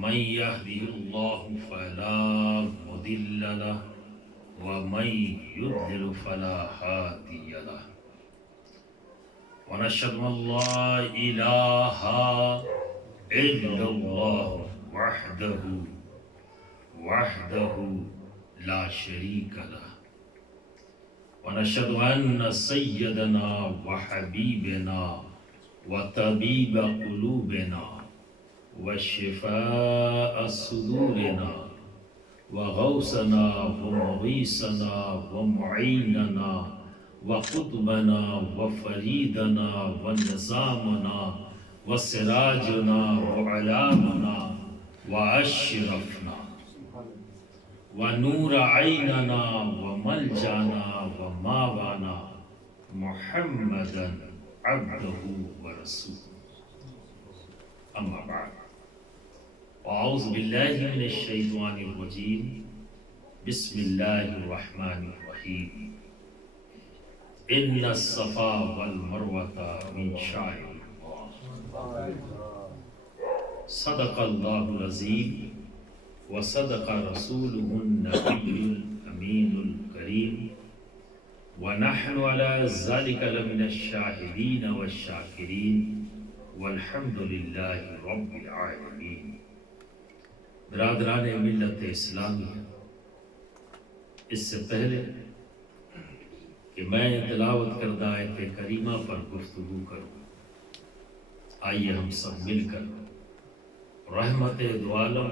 من يهده الله فلا مضل له ومن يضلل فلا هادي له ونشهد أن لا إله إلا الله وحده لا شريك له ونشهد أن سيدنا وحبيبنا وطبيب قلوبنا وشفاء صدورنا وغوثنا ومغيثنا ومعيننا وقطبنا وفريدنا ونظامنا وسراجنا وعلامنا وأشرفنا ونور عيننا وملجانا وماوانا محمدا عبده ورسوله أما بعد أعوذ بالله من الشيطان الرجيم بسم الله الرحمن الرحيم إن الصفا والمروة من شعائر الله صدق الله العظيم وصدق رسوله النبي الأمين الكريم ونحن على ذلك لمن الشاهدين والشاكرين والحمد لله رب العالمين. برادران ملت اسلامیہ، اس سے پہلے کہ میں تلاوت کردہ آیت کریمہ پر گفتگو کروں، آئیے ہم سب مل کر رحمت دو عالم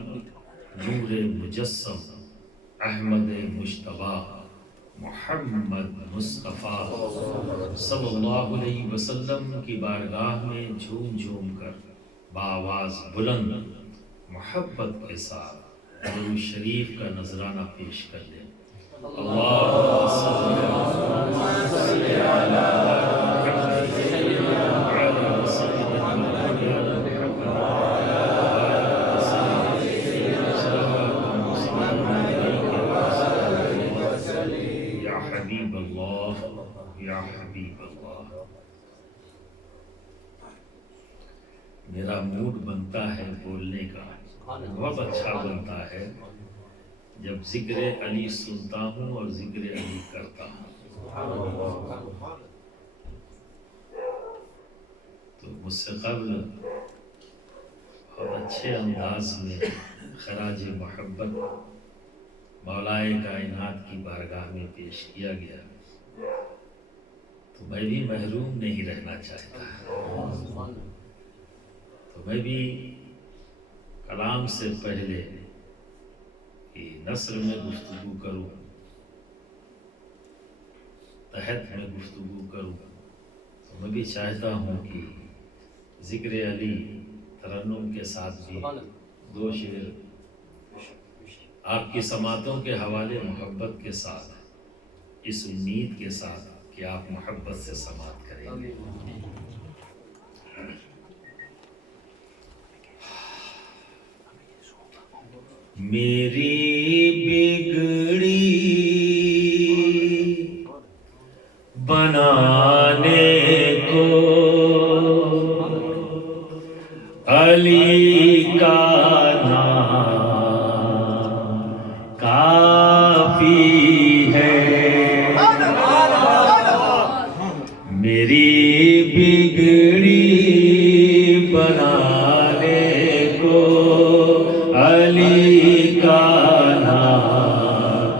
نور مجسم احمد مجتبیٰ محمد مصطفیٰ صلی اللہ علیہ وسلم کی بارگاہ میں جھوم جھوم کر بآواز بلند محبت کے ساتھ درود شریف کا نذرانہ پیش کر لیں۔ اللہم صلی علی یا حبیب اللہ۔ میرا موڈ بنتا ہے بولنے کا، بہت اچھا بنتا ہے جب ذکر علی سنتا ہوں اور ذکر علی کرتا ہوں۔ تو مجھ سے قبل بہت اچھے انداز میں خراج محبت مولائے کائنات کی بارگاہ میں پیش کیا گیا، تو میں بھی محروم نہیں رہنا چاہتا، تو میں بھی کلام سے پہلے کہ نثر میں گفتگو کروں، تحت میں گفتگو کروں، تو میں بھی چاہتا ہوں کہ ذکر علی ترنم کے ساتھ بھی دو شعر آپ کی سماعتوں کے حوالے محبت کے ساتھ، اس امید کے ساتھ کہ آپ محبت سے سماعت کریں گے۔ میری بگڑی بنانے کو علی کا نام کافی ہے، میری بگڑی بنانے کو علی کا نام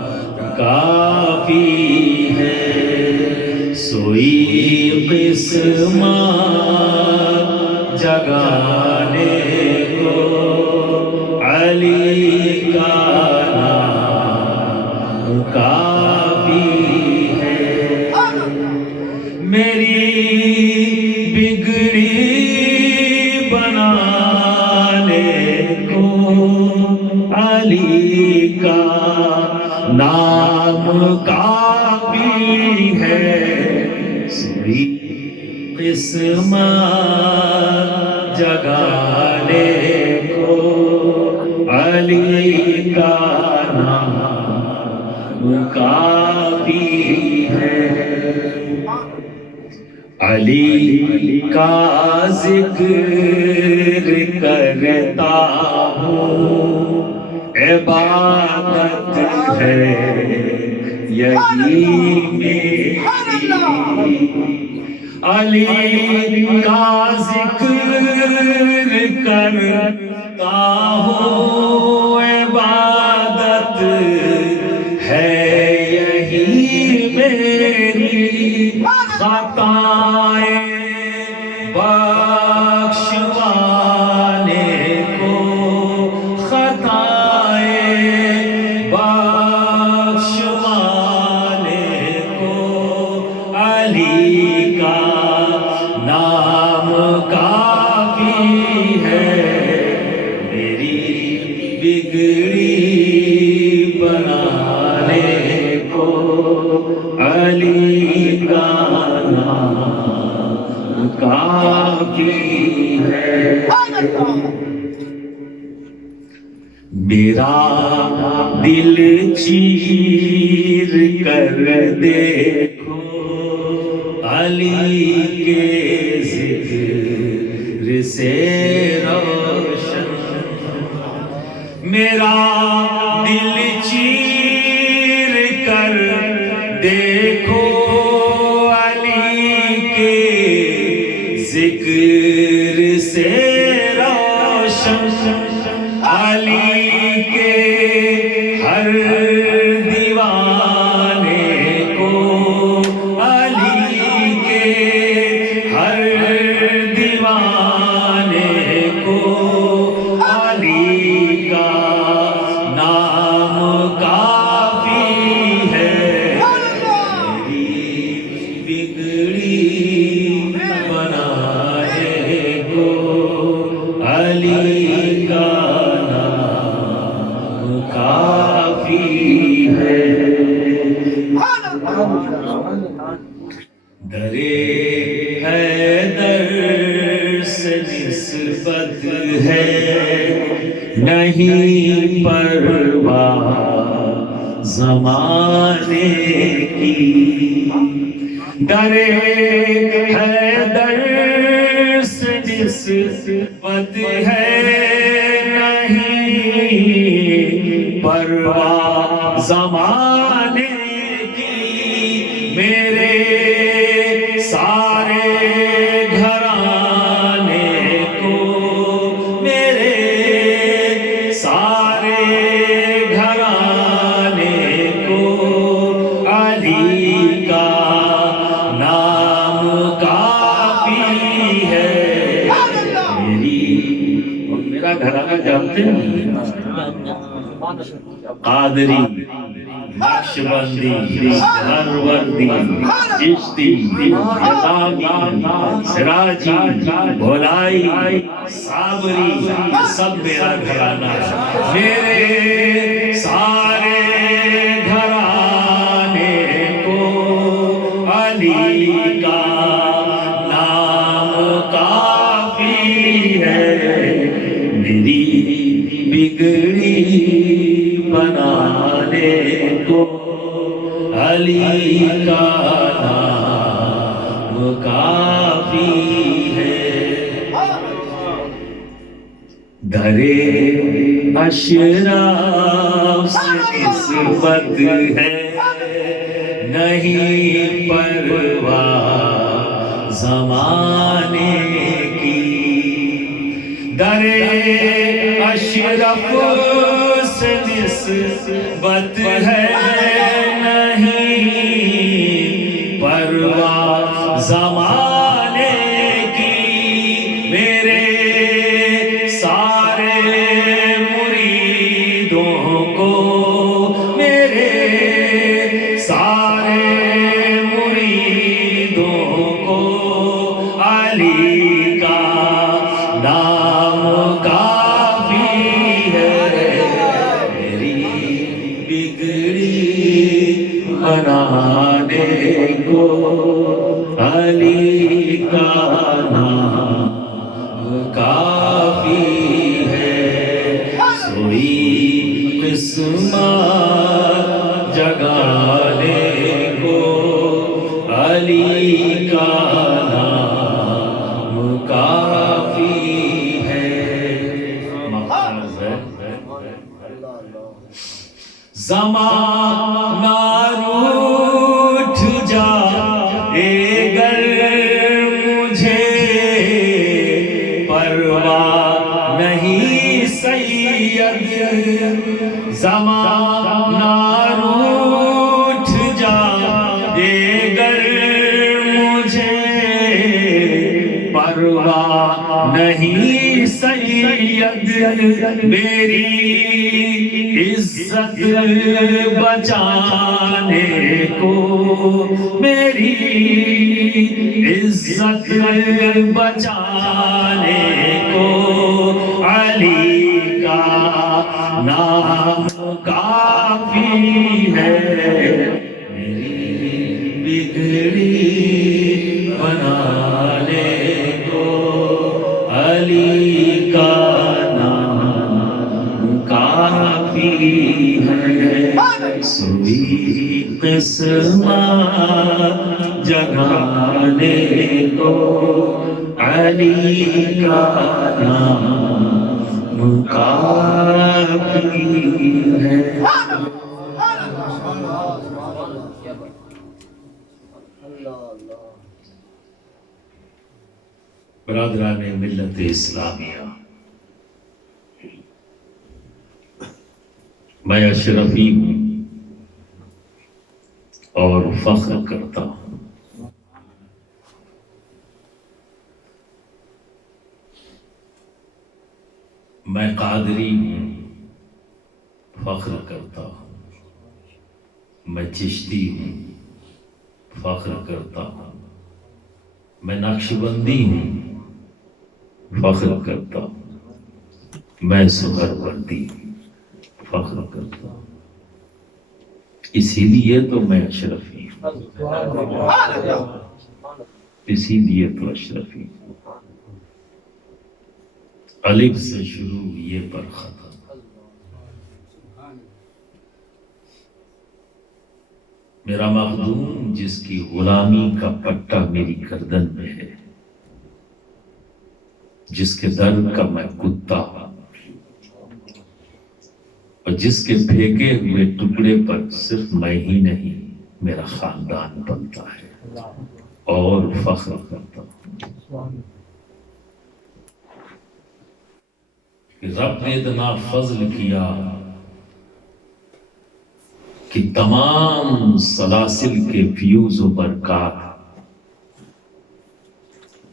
کافی ہے، سوئی قسمت جگانے کو علی کا نام کافی ہے، میری بگڑی بنانے کو علی کا نام کافی ہے، سوئی قسمت جگانے کو علی کا نام کافی ہے، علی کا ذکر کر کرتا ہوں عبادت ہے یہی میری علی کا ذکر کرتا ہوں عبادت ہے یہی میری خطائیں بخشوانے کو خطائیں بخشوانے کو علی کا نام کافی ہے میری بگڑی بنانے کو علی کا نام کافی ہے میرا دل چیر کر دیکھو علی کے ذکر سے روشن میرا دل چیر کر دیکھو علی کے ذکر سے روشن علی کے ہر دیوانے کو علی کے ہر دیوانے کو علی کا نام کافی ہے میری بگڑی بنانے کو علی کا کافی ہے درے حیدر سے نسبت ہے نہیں پرواہ زمانے کی درے حیدر سے نسبت ہے نہیں پرواہ زمانے کی میرے سارے گھرانے کو میرے سارے گھرانے کو علی کا نام کافی ہے میرا گھرانہ جانتے ہیں قادری نقشبندی ہروردی چشتی یزامی سراجی بھولائی صابری سب میرا گھرانہ میرے سارے گھرانے کو علی کا نام کافی ہے میری بگڑی بنانے کو علی کا نام کافی ہے درے اشراف سے نسبت ہے نہیں پرواہ زمانے کی درے اشرف سے نسبت ہے نہیں پرواہ زمانے کی میرے سارے مریدوں کو میرے سارے مریدوں کو علی کا نام کافی ہے بنانے کو علی کا نام کافی ہے سوئی قسمت جگانے کو علی کا نام کافی ہے زمانہ روٹھ جائے گر مجھے پرواہ نہیں سید، زمانہ روٹھ جائے گر مجھے پرواہ نہیں سید، میری عزت بچانے کو، میری عزت بچانے کو علی کا نام کافی ہے، میری بگڑی بنانے کو علی کا نام کافی ہے، سوئی قسمت جگانے کو علی کا نام کافی ہے۔ برادران ملت اسلامیہ، میں اشرفی ہوں اور فخر کرتا ہوں، میں قادری ہوں، فخر کرتا ہوں، میں چشتی ہوں، فخر کرتا ہوں، میں نقشبندی ہوں، فخر کرتا ہوں، میں سہروردی ہوں، فخر کرتا ہوں، اسی لیے تو میں اشرفی ہوں، اسی لیے تو اشرفی ہوں، الف سے شروع یہ پر ختم، میرا مخدوم جس کی غلامی کا پٹا میری گردن میں ہے، جس کے در کا میں کتا ہوں، اور جس کے پھینکے ہوئے ٹکڑے پر صرف میں ہی نہیں میرا خاندان بنتا ہے، اور فخر کرتا ہوں کہ رب نے اتنا فضل کیا کہ تمام سلاسل کے فیوز و برکات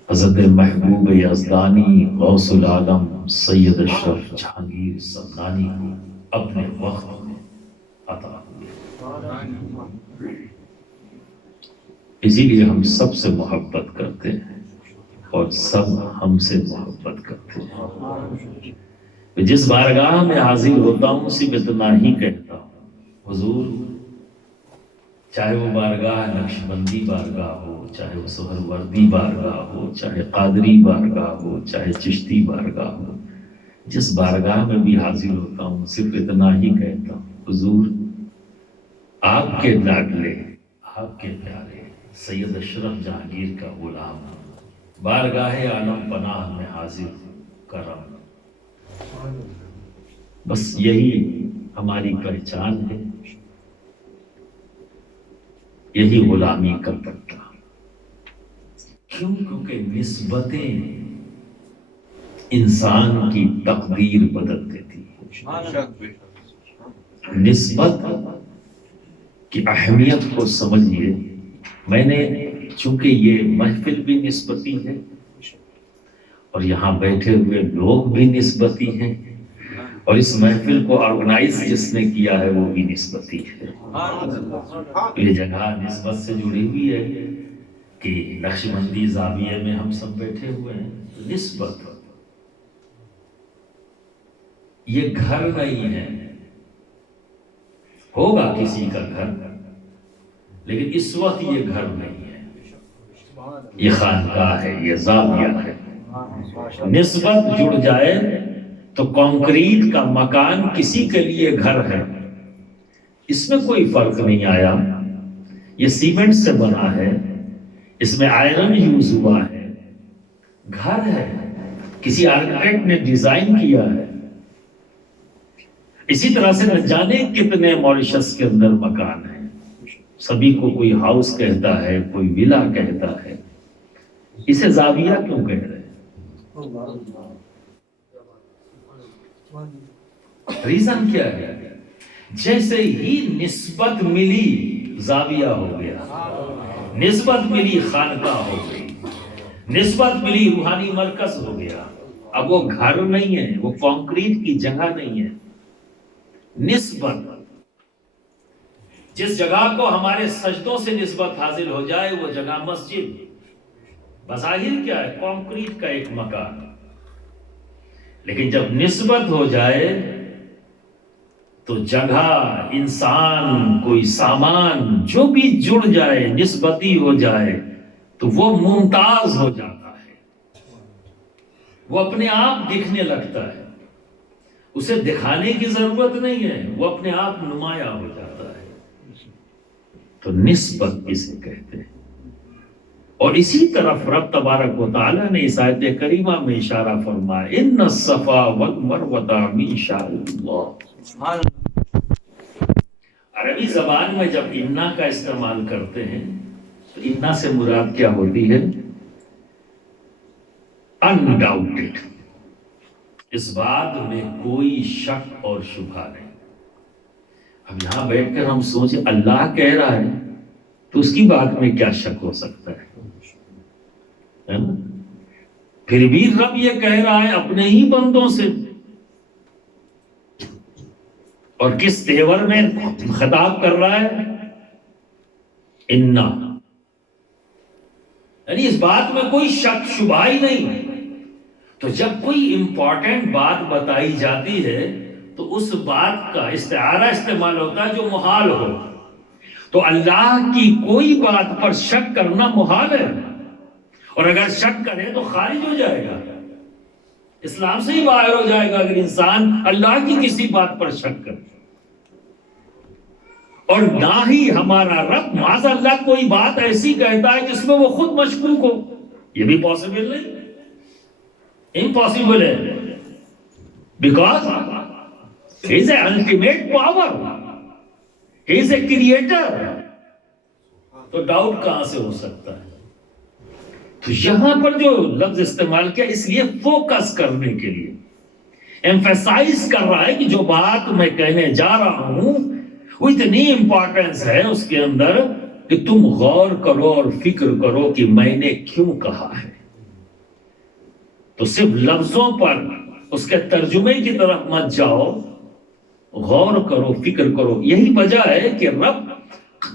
حضرت محبوب یزدانی غوث العالم سید اشرف جہانگیر سمنانی کو اپنے وقت میں عطا ہوئے، اسی لیے ہم سب سے محبت کرتے ہیں اور سب ہم سے محبت کرتے ہیں۔ جس بارگاہ میں حاضر ہوتا ہوں صرف اتنا ہی کہتا ہوں، حضور چاہے وہ بارگاہ نقشبندی بارگاہ ہو، چاہے وہ سہروردی بارگاہ ہو، چاہے قادری بارگاہ ہو، چاہے چشتی بارگاہ ہو، جس بارگاہ میں بھی حاضر ہوتا ہوں صرف اتنا ہی کہتا ہوں، حضور آپ کے لاڈلے، آپ کے پیارے سید اشرف جہانگیر کا غلام بارگاہ عالم پناہ میں حاضر کرم، بس یہی ہماری پہچان ہے، یہی غلامی کا پٹا، کیونکہ نسبتیں انسان کی تقدیر بدل دیتی ہے۔ نسبت کی اہمیت کو سمجھیے، میں نے چونکہ یہ محفل بھی نسبتی ہے اور یہاں بیٹھے ہوئے لوگ بھی نسبتی ہیں، اور اس محفل کو آرگنائز جس نے کیا ہے وہ بھی نسبتی ہے، یہ جگہ نسبت سے جڑی ہوئی ہے کہ نقشبندی زاویے میں ہم سب بیٹھے ہوئے ہیں، نسبت، یہ گھر نہیں ہے، ہوگا کسی کا گھر لیکن اس وقت یہ گھر نہیں ہے، یہ خانقاہ ہے، یہ زاویہ ہے۔ نسبت جڑ جائے تو کنکریٹ کا مکان کسی کے لیے گھر ہے، اس میں کوئی فرق نہیں آیا، یہ سیمنٹ سے بنا ہے، اس میں آئرن یوز ہوا ہے، گھر ہے، کسی آرکیٹیکٹ نے ڈیزائن کیا ہے، اسی طرح سے نہ جانے کتنے موریشس کے اندر مکان ہیں، سبھی کو کوئی ہاؤس کہتا ہے، کوئی ولا کہتا ہے، اسے زاویہ کیوں کہہ رہے ہیں؟ ریزن کیا ہے؟ جیسے ہی نسبت ملی زاویہ ہو گیا، نسبت ملی خانقاہ ہو گئی، نسبت ملی روحانی مرکز ہو گیا۔ اب وہ گھر نہیں ہے، وہ کنکریٹ کی جگہ نہیں ہے، نسبت۔ جس جگہ کو ہمارے سجدوں سے نسبت حاصل ہو جائے وہ جگہ مسجد، بظاہر کیا ہے؟ کنکریٹ کا ایک مکان، لیکن جب نسبت ہو جائے تو جگہ، انسان، کوئی سامان جو بھی جڑ جائے، نسبتی ہو جائے تو وہ ممتاز ہو جاتا ہے، وہ اپنے آپ دکھنے لگتا ہے، اسے دکھانے کی ضرورت نہیں ہے، وہ اپنے آپ نمایاں ہو جاتا ہے۔ تو نسبت اسے کہتے ہیں۔ اور اسی طرف رب تبارک و تعالیٰ نے اس آیت کریمہ میں اشارہ فرمایا، ان الصفا والمروہ من شعائر اللہ۔ عربی زبان میں جب انا کا استعمال کرتے ہیں تو انا سے مراد کیا ہوتی ہے؟ انڈاؤٹڈ، اس بات میں کوئی شک اور شبہ نہیں۔ اب یہاں بیٹھ کر ہم سوچیں اللہ کہہ رہا ہے تو اس کی بات میں کیا شک ہو سکتا ہے نا؟ پھر بھی رب یہ کہہ رہا ہے اپنے ہی بندوں سے، اور کس تیور میں خطاب کر رہا ہے؟ انا، یعنی اس بات میں کوئی شک شبہ ہی نہیں۔ تو جب کوئی امپورٹنٹ بات بتائی جاتی ہے تو اس بات کا استعارہ استعمال ہوتا ہے جو محال ہو۔ تو اللہ کی کوئی بات پر شک کرنا محال ہے، اور اگر شک کرے تو خارج ہو جائے گا، اسلام سے ہی باہر ہو جائے گا اگر انسان اللہ کی کسی بات پر شک کرے۔ اور نہ ہی ہمارا رب معاذ اللہ کوئی بات ایسی کہتا ہے جس میں وہ خود مشکوک ہو، یہ بھی پاسبل نہیں، امپاسبل ہے، because he is a ultimate power, he is a creator, تو ڈاؤٹ کہاں سے ہو سکتا ہے؟ تو یہاں پر جو لفظ استعمال کیا اس لیے فوکس کرنے کے لیے، ایمفیسائز کر رہا ہے کہ جو بات میں کہنے جا رہا ہوں وہ اتنی امپورٹنس ہے اس کے اندر کہ تم غور کرو اور فکر کرو کہ میں نے کیوں کہا ہے۔ تو صرف لفظوں پر اس کے ترجمے کی طرف مت جاؤ، غور کرو، فکر کرو۔ یہی وجہ ہے کہ رب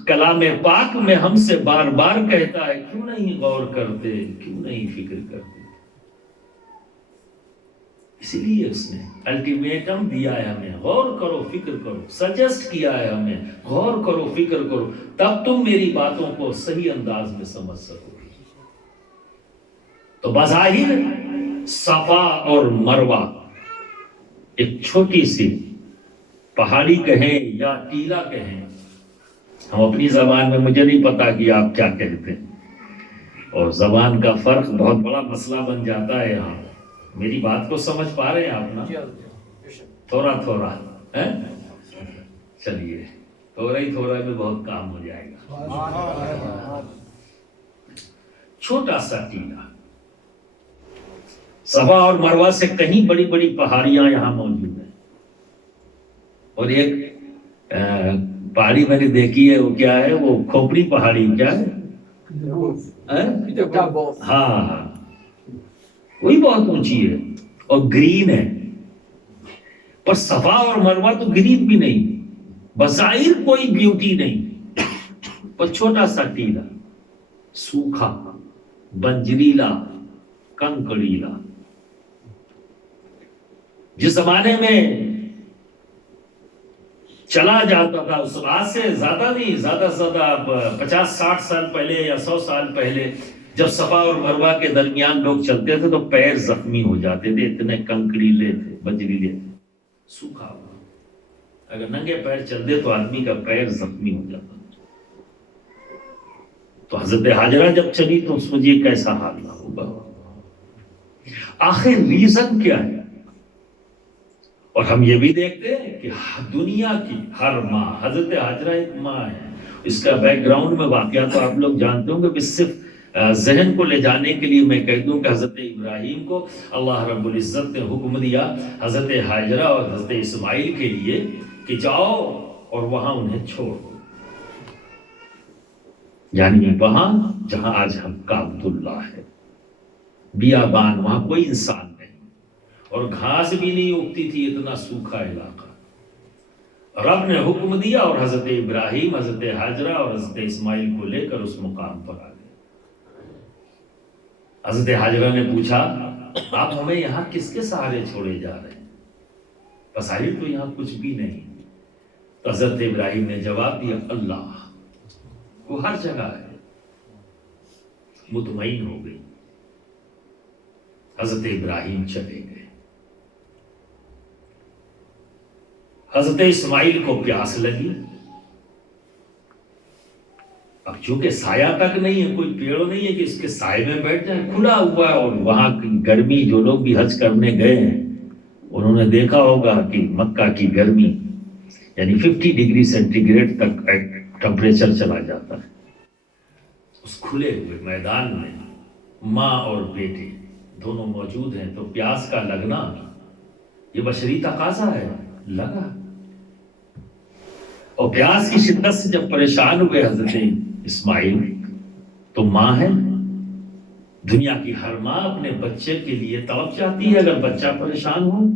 کلام پاک میں ہم سے بار بار کہتا ہے کیوں نہیں غور کرتے، کیوں نہیں فکر کرتے۔ اسی لیے اس نے الٹیمیٹم دیا ہے ہمیں، غور کرو فکر کرو، سجیسٹ کیا ہے ہمیں غور کرو فکر کرو، تب تم میری باتوں کو صحیح انداز میں سمجھ سکو گے۔ تو بظاہر صفا اور مروہ ایک چھوٹی سی پہاڑی کہیں یا ٹیلا کہیں، ہم اپنی زبان میں، مجھے نہیں پتا کہ آپ کیا کہتے ہیں، اور زبان کا فرق بہت بڑا مسئلہ بن جاتا ہے یہاں۔ میری بات کو سمجھ پا رہے ہیں آپ نا؟ تھوڑا تھوڑا چلیے، تھوڑا ہی تھوڑا میں بہت کام ہو جائے گا۔ چھوٹا سا ٹیلا، صفا اور مروہ سے کہیں بڑی بڑی پہاڑیاں یہاں موجود ہیں، اور ایک پہاڑی میں نے دیکھی ہے، وہ کیا ہے، وہ کھوپڑی پہاڑی، کیا ہے؟ ہاں، وہی بہت اونچی ہے اور گرین ہے، پر صفا اور مروہ تو گرین بھی نہیں، بظاہر کوئی بیوٹی نہیں، پر چھوٹا سا ٹیلا، سوکھا، بنجریلا، کنکریلا۔ جس زمانے میں چلا جاتا تھا، اس آج سے زیادہ نہیں، زیادہ سے زیادہ 50-60 سال پہلے یا 100 سال پہلے جب صفا اور مروہ کے درمیان لوگ چلتے تھے تو پیر زخمی ہو جاتے تھے، اتنے کنکریلے تھے، بجریلے تھے، سوکھا ہوا، اگر ننگے پیر چلتے تو آدمی کا پیر زخمی ہو جاتا۔ تو حضرت حاجرہ جب چلی تو سوچیے کیسا حال ہوگا۔ آخر ریزن کیا ہے؟ اور ہم یہ بھی دیکھتے ہیں کہ دنیا کی ہر ماں، حضرت حاجرہ ایک ماں ہے، اس کا بیک گراؤنڈ میں واقعہ تو آپ لوگ جانتے ہوں گے، بس صرف ذہن کو لے جانے کے لیے میں کہہ دوں کہ حضرت ابراہیم کو اللہ رب العزت نے حکم دیا حضرت حاجرہ اور حضرت اسماعیل کے لیے کہ جاؤ اور وہاں انہیں چھوڑ دو، یعنی وہاں جہاں آج ہم کعبۃ اللہ ہے، بیابان، وہاں کوئی انسان نہیں اور گھاس بھی نہیں اگتی تھی، اتنا سوکھا علاقہ، رب نے حکم دیا اور حضرت ابراہیم، حضرت حاجرہ اور حضرت اسماعیل کو لے کر اس مقام پر آ گئے۔ حضرت حاجرہ نے پوچھا آپ ہمیں یہاں کس کے سہارے چھوڑے جا رہے ہیں، بظاہر تو یہاں کچھ بھی نہیں۔ تو حضرت ابراہیم نے جواب دیا اللہ وہ ہر جگہ ہے۔ مطمئن ہو گئی، حضرت ابراہیم چلے گئے۔ حضرت اسماعیل کو پیاس لگی، اب چونکہ سایہ تک نہیں ہے، کوئی پیڑ نہیں ہے کہ اس کے سائے میں بیٹھ جائے، کھلا ہوا ہے، اور وہاں کی گرمی، جو لوگ بھی حج کرنے گئے ہیں انہوں نے دیکھا ہوگا کہ مکہ کی گرمی یعنی 50 ڈگری سینٹی گریڈ تک ٹمپریچر چلا جاتا ہے۔ اس کھلے ہوئے میدان میں ماں اور بیٹے دونوں موجود ہیں، تو پیاس کا لگنا یہ بشری تقاضا ہے، لگا۔ اور پیاس کی شدت سے جب پریشان ہوئے حضرت اسماعیل، تو ماں ہے، دنیا کی ہر ماں اپنے بچے کے لیے تڑپ جاتی ہے، اگر بچہ پریشان ہو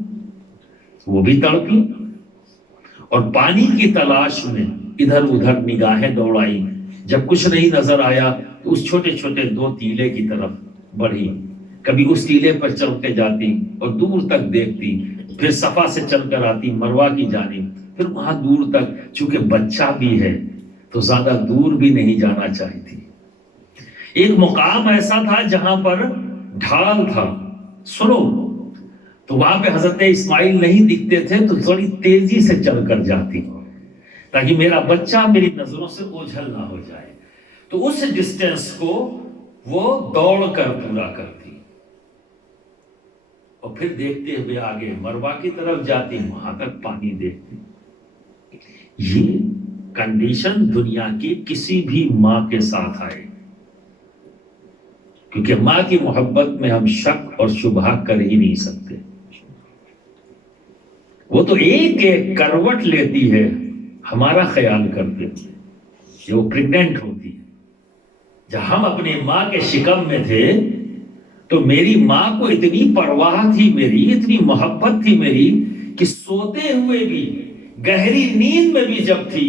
وہ بھی تڑپی، اور پانی کی تلاش میں ادھر ادھر نگاہیں دوڑائی، جب کچھ نہیں نظر آیا تو اس چھوٹے چھوٹے 2 ٹیلے کی طرف بڑھی، کبھی اس ٹیلے پر چل کے جاتی اور دور تک دیکھتی، پھر صفا سے چل کر آتی مروہ کی جانب، پھر وہاں دور تک، چونکہ بچہ بھی ہے تو زیادہ دور بھی نہیں جانا چاہتی۔ ایک مقام ایسا تھا جہاں پر ڈھال تھا، سنو، تو وہاں پہ حضرت اسماعیل نہیں دکھتے تھے تو تھوڑی تیزی سے چل کر جاتی تاکہ میرا بچہ میری نظروں سے اوجھل نہ ہو جائے، تو اس ڈسٹینس کو وہ دوڑ کر پورا کرتی، اور پھر دیکھتے ہوئے آگے مروہ کی طرف جاتی، وہاں تک پانی دیکھتی۔ یہ کنڈیشن دنیا کی کسی بھی ماں کے ساتھ آئے، کیونکہ ماں کی محبت میں ہم شک اور شبہ کر ہی نہیں سکتے۔ وہ تو ایک ایک کروٹ لیتی ہے ہمارا خیال کرتے ہوئے، جو وہ پریگننٹ ہوتی ہے۔ جب ہم اپنی ماں کے شکم میں تھے تو میری ماں کو اتنی پرواہ تھی میری، اتنی محبت تھی میری، کہ سوتے ہوئے بھی، گہری نیند میں بھی جب تھی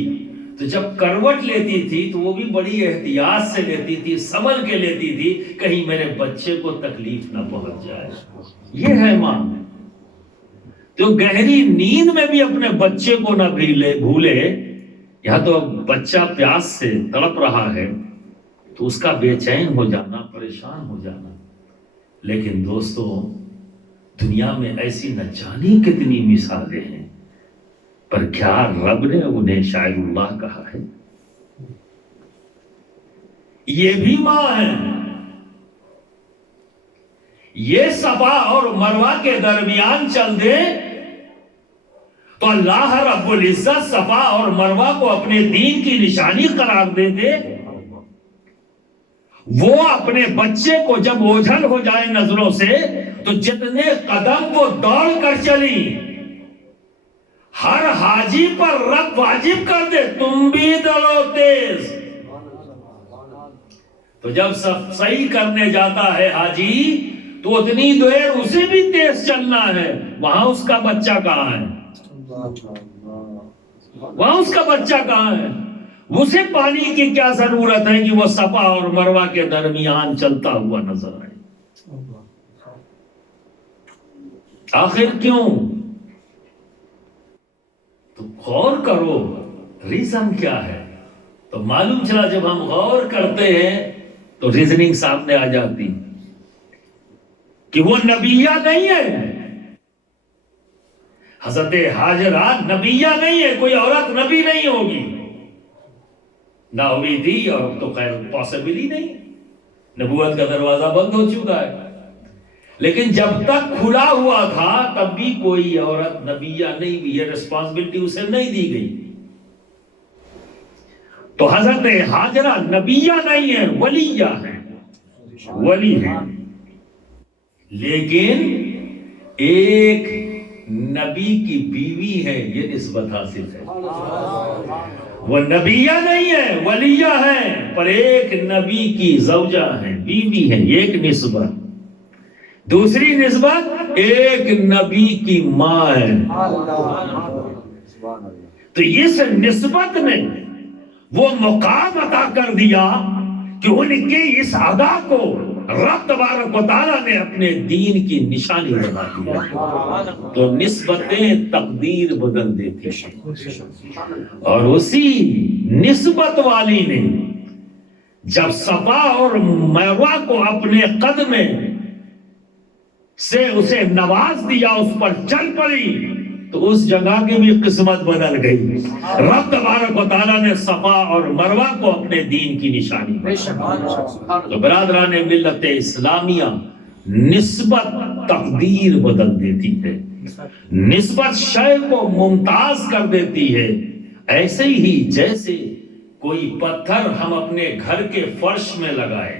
تو جب کروٹ لیتی تھی تو وہ بھی بڑی احتیاط سے لیتی تھی، سنبھل کے لیتی تھی، کہیں میرے بچے کو تکلیف نہ پہنچ جائے۔ یہ ہے ماں، تو گہری نیند میں بھی اپنے بچے کو نہ بھولے۔ یا تو بچہ پیاس سے تڑپ رہا ہے تو اس کا بے چین ہو جانا، پریشان ہو جانا، لیکن دوستو دنیا میں ایسی نہ جانے کتنی مثالیں ہیں، پر کیا رب نے انہیں شاعر اللہ کہا ہے؟ یہ بھی ماں ہے، یہ صفا اور مروہ کے درمیان چل دے تو اللہ رب العزت صفا اور مروہ کو اپنے دین کی نشانی قرار دے دے۔ وہ اپنے بچے کو جب اوجھل ہو جائے نظروں سے تو جتنے قدم وہ دوڑ کر چلی، ہر حاجی پر رب واجب کر دے تم بھی دوڑو تیز۔ تو جب سب صحیح کرنے جاتا ہے حاجی تو اتنی دیر اسے بھی تیز چلنا ہے، وہاں اس کا بچہ کہاں ہے؟ وہاں اس کا بچہ کہاں ہے؟ اسے پانی کی کیا ضرورت ہے کہ وہ صفا اور مروہ کے درمیان چلتا ہوا نظر آئے؟ آخر کیوں؟ تو غور کرو ریزن کیا ہے، تو معلوم چلا جب ہم غور کرتے ہیں تو ریزننگ سامنے آ جاتی کہ وہ نبیہ نہیں ہے، حضرت حاجرہ نبیہ نہیں ہے، کوئی عورت نبی نہیں ہوگی، نہ ہوئی تھی اور تو خیر پاسبل ہی نہیں، نبوت کا دروازہ بند ہو چکا ہے۔ لیکن جب تک کھلا ہوا تھا تب بھی کوئی عورت نبیہ نہیں بھی، یہ ریسپانسبلٹی اسے نہیں دی گئی. تو حضرت ہاجرہ نبیہ نہیں ہے، ولیہ ہیں، ولی ہیں. لیکن ایک نبی کی بیوی ہے، یہ نسبت حاصل ہے. وہ نبیہ نہیں ہے، ولیہ ہیں، پر ایک نبی کی زوجہ ہیں، بیوی ہیں، ایک نسبت. دوسری نسبت ایک نبی کی ماں ہے. تو اس نسبت نے وہ مقام عطا کر دیا کہ ان کی اس ادا کو رب تبارک و تعالیٰ نے اپنے دین کی نشانی بنا دیا. تو نسبتیں تقدیر بدل دیتی ہیں. اور اسی نسبت والی نے جب صفا اور مروہ کو اپنے قدم سے اسے نواز دیا، اس پر چل پڑی، تو اس جگہ کی بھی قسمت بدل گئی. رب تبارک و تعالیٰ نے صفا اور مروہ کو اپنے دین کی نشانی بنایا. تو برادران ملت اسلامیہ، نسبت تقدیر بدل دیتی ہے، نسبت شے کو ممتاز کر دیتی ہے. ایسے ہی جیسے کوئی پتھر ہم اپنے گھر کے فرش میں لگائے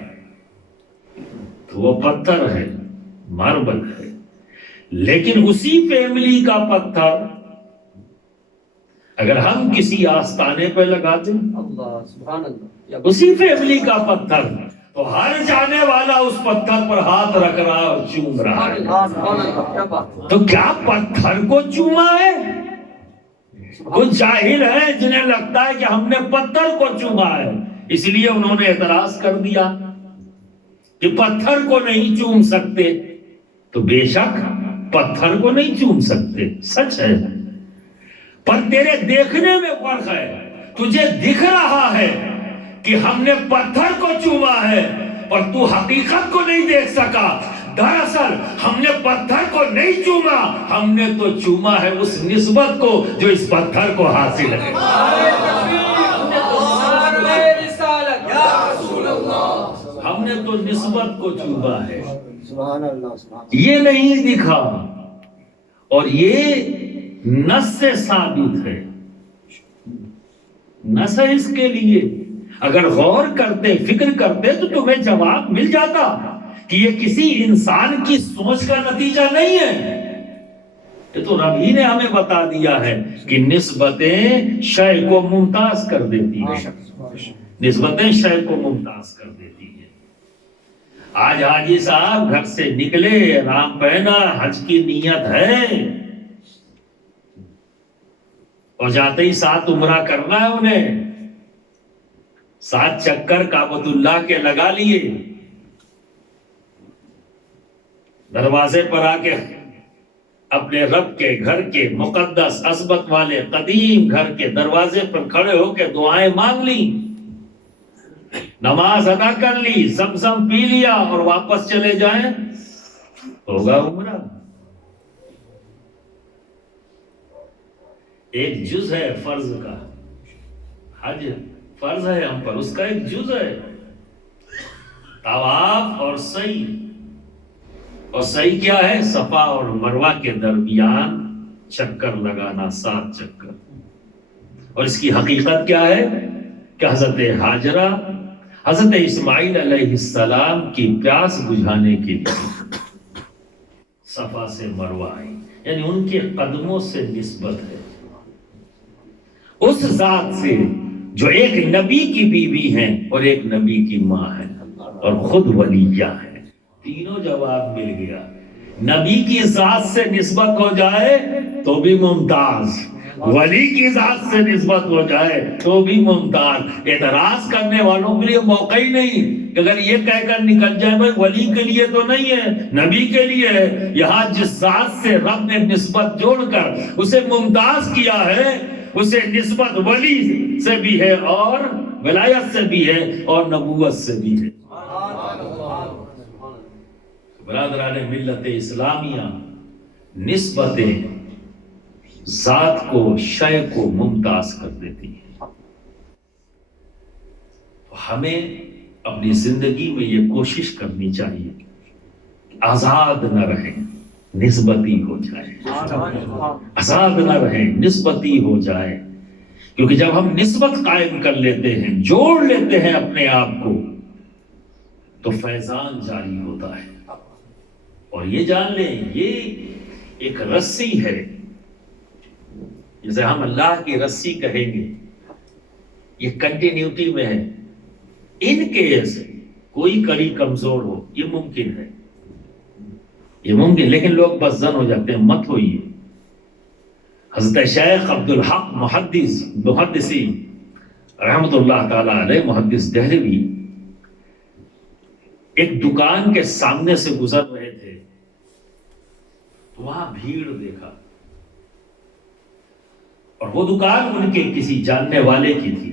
تو وہ پتھر ہے، ماربل ہے. لیکن اسی فیملی کا پتھر اگر ہم کسی آستانے پہ لگا دیں، اسی فیملی کا پتھر، تو ہر جانے والا اس پتھر پر ہاتھ رکھ رہا اور چوم رہا ہے. تو کیا پتھر کو چوما ہے؟ کچھ جاہل ہے جنہیں لگتا ہے کہ ہم نے پتھر کو چوما ہے، اس لیے انہوں نے اعتراض کر دیا کہ پتھر کو نہیں چوم سکتے. تو بے شک پتھر کو نہیں چوم سکتے، سچ ہے، پر تیرے دیکھنے میں فرق ہے. تجھے دکھ رہا ہے کہ ہم نے پتھر کو چوما ہے، پر تو حقیقت کو نہیں دیکھ سکا. دراصل ہم نے پتھر کو نہیں چوما، ہم نے تو چوما ہے اس نسبت کو جو اس پتھر کو حاصل ہے. ہم نے تو نسبت کو چوما ہے، یہ نہیں دکھا. اور یہ نص سے ثابت ہے، نص ہے اس کے لیے. اگر غور کرتے، فکر کرتے تو تمہیں جواب مل جاتا کہ یہ کسی انسان کی سوچ کا نتیجہ نہیں ہے. یہ تو رب ہی نے ہمیں بتا دیا ہے کہ نسبتیں شے کو ممتاز کر دیتی ہیں، نسبتیں شے کو ممتاز کر دیتی ہیں. آج حاجی صاحب گھر سے نکلے، احرام پہنا، حج کی نیت ہے، اور جاتے ہی 7 عمرہ کرنا ہے انہیں، 7 چکر کعبۃ اللہ کے لگا لیے، دروازے پر آ کے اپنے رب کے گھر کے مقدس عظمت والے قدیم گھر کے دروازے پر کھڑے ہو کے دعائیں مانگ لی، نماز ادا کر لی، زمزم پی لیا اور واپس چلے جائیں، ہوگا عمرہ. ایک جز ہے فرض کا، حج فرض ہے ہم پر، اس کا ایک جز ہے طواف اور سعی. اور سعی کیا ہے؟ صفا اور مروہ کے درمیان چکر لگانا، 7 چکر. اور اس کی حقیقت کیا ہے کہ حضرت ہاجرہ حضرت اسماعیل علیہ السلام کی پیاس بجھانے کے لیے صفا سے مروہ آئی، یعنی ان کے قدموں سے نسبت ہے اس ذات سے جو ایک نبی کی بیوی ہیں اور ایک نبی کی ماں ہے اور خود ولیہ ہے. تینوں جواب مل گیا. نبی کی ذات سے نسبت ہو جائے تو بھی ممتاز، ولی کی ذات سے نسبت ہو جائے تو بھی ممتاز. اعتراض کرنے والوں کے لیے موقع ہی نہیں کہ اگر یہ کہہ کر نکل جائے بھائی ولی کے لیے تو نہیں ہے، نبی کے لیے ہے. یہاں جس ذات سے رب نے نسبت جوڑ کر اسے ممتاز کیا ہے، اسے نسبت ولی سے بھی ہے اور ولایت سے بھی ہے اور نبوت سے بھی ہے. برادران ملت اسلامیہ، نسبتیں ذات کو، شے کو ممتاز کر دیتی ہیں. ہمیں اپنی زندگی میں یہ کوشش کرنی چاہیے آزاد نہ رہیں نسبتی ہو جائے، آزاد نہ رہیں نسبتی ہو جائے، کیونکہ جب ہم نسبت قائم کر لیتے ہیں، جوڑ لیتے ہیں اپنے آپ کو، تو فیضان جاری ہوتا ہے۔ اور یہ جان لیں یہ ایک رسی ہے، جسے ہم اللہ کی رسی کہیں گے، یہ کنٹینیوٹی میں ہے۔ ان کیس کوئی کڑی کمزور ہو، یہ ممکن ہے، یہ ممکن، لیکن لوگ بس زن ہو جاتے ہیں، مت ہوئیے۔ حضرت شیخ عبدالحق محدثی رحمت اللہ تعالی علیہ، محدث دہلوی، ایک دکان کے سامنے سے گزر رہے تھے، تو وہاں بھیڑ دیکھا، اور وہ دکان ان کے کسی جاننے والے کی تھی۔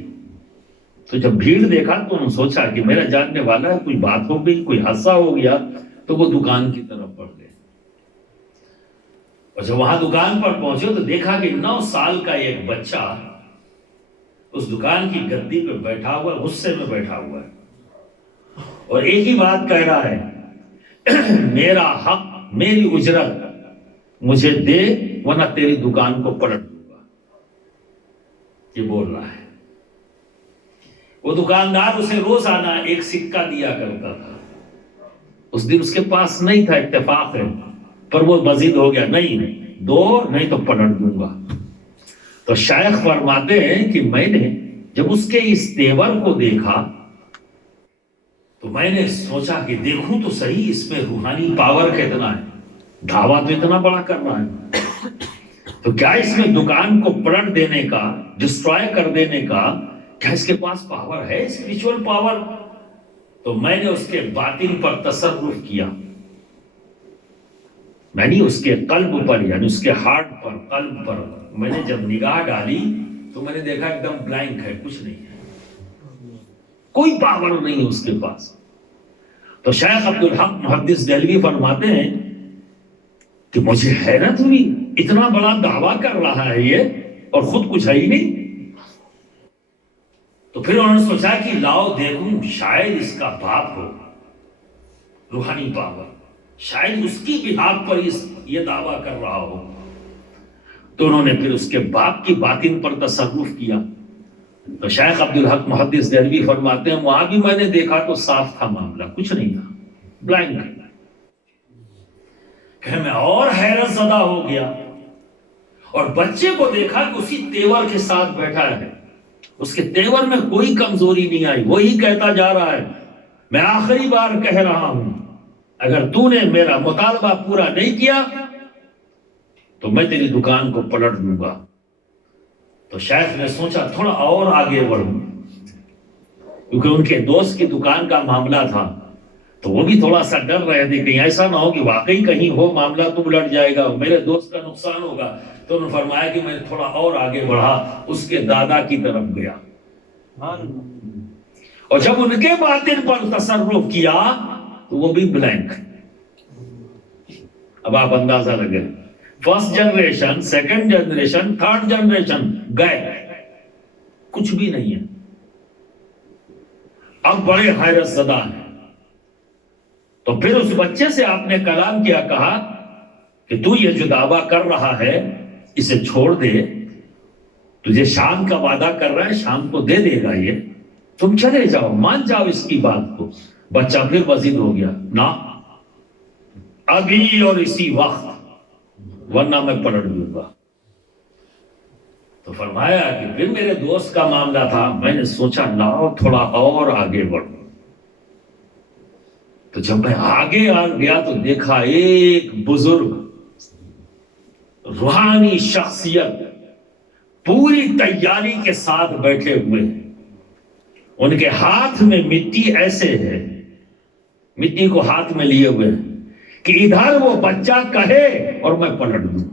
تو جب بھیڑ دیکھا تو انہوں نے سوچا کہ میرا جاننے والا ہے، کوئی بات ہو گئی، کوئی حادثہ ہو گیا، تو وہ دکان کی طرف بڑھ گئے۔ اور جب وہاں دکان پر پہنچے تو دیکھا کہ 9 سال کا ایک بچہ اس دکان کی گدی پہ بیٹھا ہوا، غصے میں بیٹھا ہوا ہے، اور ایک ہی بات کہہ رہا ہے، میرا حق، میری اجرت مجھے دے ورنہ تیری دکان کو پلٹ دوں گا، یہ بول رہا ہے۔ وہ دکاندار اسے روزانہ ایک سکہ دیا کرتا تھا، اس دن اس کے پاس نہیں تھا، اتفاق ہے، پر وہ مزید ہو گیا، نہیں دو نہیں تو پلٹ دوں گا۔ تو شیخ فرماتے ہیں کہ میں نے جب اس کے اس تیور کو دیکھا تو میں نے سوچا کہ دیکھوں تو صحیح اس میں روحانی پاور کتنا ہے، دعویٰ تو اتنا بڑا کر رہا ہے، تو کیا اس میں دکان کو پلٹ دینے کا، ڈسٹرائے کر دینے کا، کیا اس کے پاس پاور ہے، اسپریچول پاور؟ تو میں نے اس کے باطن پر تصرف کیا، میں نے اس کے قلب پر، یعنی اس کے ہارٹ پر، قلب پر میں نے جب نگاہ ڈالی تو میں نے دیکھا ایک دم بلینک ہے، کچھ نہیں ہے، کوئی پاور نہیں ہے اس کے پاس۔ تو شیخ عبدالحق محدث دہلوی فرماتے ہیں کہ مجھے حیرت ہوئی، اتنا بڑا دعویٰ کر رہا ہے یہ اور خود کچھ ہے ہی نہیں۔ تو پھر انہوں نے سوچا کہ لاؤ دیکھوں، شاید اس کا باپ ہو روحانی پاور، شاید اس کی بنیاد پر یہ دعویٰ کر رہا ہو۔ تو انہوں نے پھر اس کے باپ کی باطن پر تصرف کیا۔ تو شیخ عبدالحق محدث دہلوی فرماتے ہیں وہاں بھی میں نے دیکھا تو صاف تھا معاملہ، کچھ نہیں تھا، بلینک۔ کہ میں اور حیرت زدہ ہو گیا، اور بچے کو دیکھا کہ اسی تیور کے ساتھ بیٹھا ہے، اس کے تیور میں کوئی کمزوری نہیں آئی، وہی کہتا جا رہا ہے، میں آخری بار کہہ رہا ہوں، اگر تو نے میرا مطالبہ پورا نہیں کیا تو میں تیری دکان کو پلٹ دوں گا۔ تو شیخ نے سوچا تھوڑا اور آگے بڑھوں، کیونکہ ان کے دوست کی دکان کا معاملہ تھا، تو وہ بھی تھوڑا سا ڈر رہے تھے کہیں ایسا نہ ہو کہ واقعی کہیں ہو معاملہ تو الٹ جائے گا، میرے دوست کا نقصان ہوگا۔ تو انہوں نے فرمایا کہ میں تھوڑا اور آگے بڑھا، اس کے دادا کی طرف گیا، اور جب ان کے باطن پر تصرف کیا تو وہ بھی بلینک۔ اب آپ اندازہ لگے، first generation, second generation, third generation گئے، کچھ بھی نہیں ہے۔ اب بڑے حیرت زدہ ہیں۔ تو پھر اس بچے سے آپ نے کلام کیا، کہا کہ تو یہ جو دعویٰ کر رہا ہے اسے چھوڑ دے، تجھے شام کا وعدہ کر رہا ہے، شام کو دے دے گا یہ، تم چلے جاؤ، مان جاؤ اس کی بات کو۔ بچہ پھر وزید ہو گیا، نہ ابھی اور اسی وقت، ورنہ میں پلٹ دوں گا۔ تو فرمایا کہ پھر میرے دوست کا معاملہ تھا، میں نے سوچا لاؤ تھوڑا اور آگے بڑھوں۔ تو جب میں آگے آ گیا تو دیکھا ایک بزرگ روحانی شخصیت پوری تیاری کے ساتھ بیٹھے ہوئے ہیں، ان کے ہاتھ میں مٹی ایسے ہے، مٹی کو ہاتھ میں لیے ہوئے ہیں کہ ادھر وہ بچہ کہے اور میں پلٹ دوں،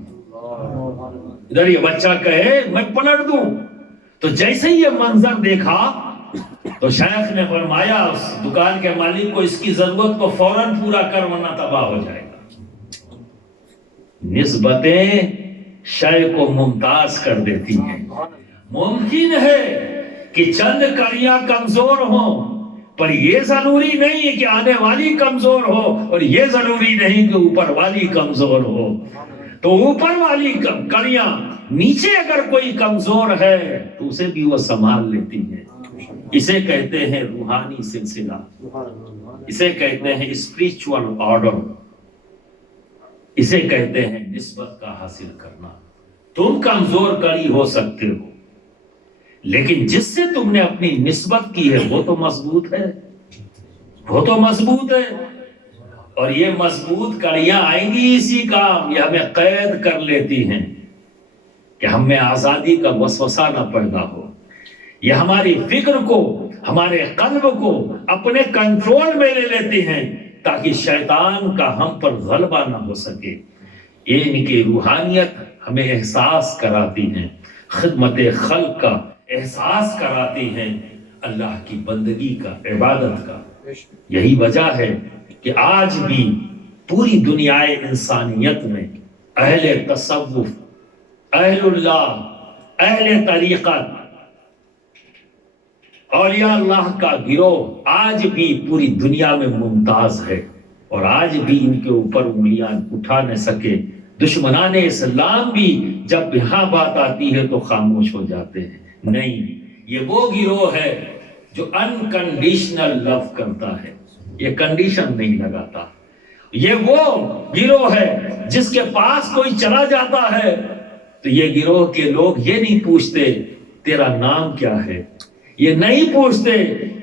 ادھر یہ بچہ کہے میں پلٹ دوں۔ تو جیسے ہی یہ منظر دیکھا تو شیخ نے فرمایا اس دکان کے مالک کو، اس کی ضرورت کو فوراً پورا کر ورنہ تباہ ہو جائے گا۔ نسبتیں شے کو ممتاز کر دیتی ہیں۔ ممکن ہے کہ چند کڑیاں کمزور ہوں، پر یہ ضروری نہیں کہ آنے والی کمزور ہو اور یہ ضروری نہیں کہ اوپر والی کمزور ہو. تو اوپر والی کڑیاں نیچے اگر کوئی کمزور ہے تو اسے بھی وہ سنبھال لیتی ہے. اسے کہتے ہیں روحانی سلسلہ, اسے کہتے ہیں اسپریچول آرڈر, اسے کہتے ہیں نسبت کا حاصل کرنا. تم کمزور کڑی ہو سکتے ہو لیکن جس سے تم نے اپنی نسبت کی ہے وہ تو مضبوط ہے, وہ تو مضبوط ہے. اور یہ مضبوط کڑیاں آئیں گی اسی کام, یہ ہمیں قید کر لیتی ہیں کہ ہم میں آزادی کا وسوسہ نہ پیدا ہو. یہ ہماری فکر کو, ہمارے قلب کو اپنے کنٹرول میں لے لیتی ہیں تاکہ شیطان کا ہم پر غلبہ نہ ہو سکے. ان کی روحانیت ہمیں احساس کراتی ہیں, خدمت خلق کا احساس کراتی ہیں, اللہ کی بندگی کا, عبادت کا. یہی وجہ ہے کہ آج بھی پوری دنیا انسانیت میں اہل تصوف, اہل اللہ, اہل طریقت, اولیاء اللہ کا گروہ آج بھی پوری دنیا میں ممتاز ہے. اور آج بھی ان کے اوپر انگلیاں اٹھا نہ سکے. دشمنان اسلام بھی جب یہاں بات آتی ہے تو خاموش ہو جاتے ہیں. نہیں, یہ وہ گروہ ہے جو انکنڈیشنل لو کرتا ہے, یہ کنڈیشن نہیں لگاتا. یہ وہ گروہ ہے جس کے پاس کوئی چلا جاتا ہے تو یہ گروہ کے لوگ یہ نہیں پوچھتے تیرا نام کیا ہے, یہ نہیں پوچھتے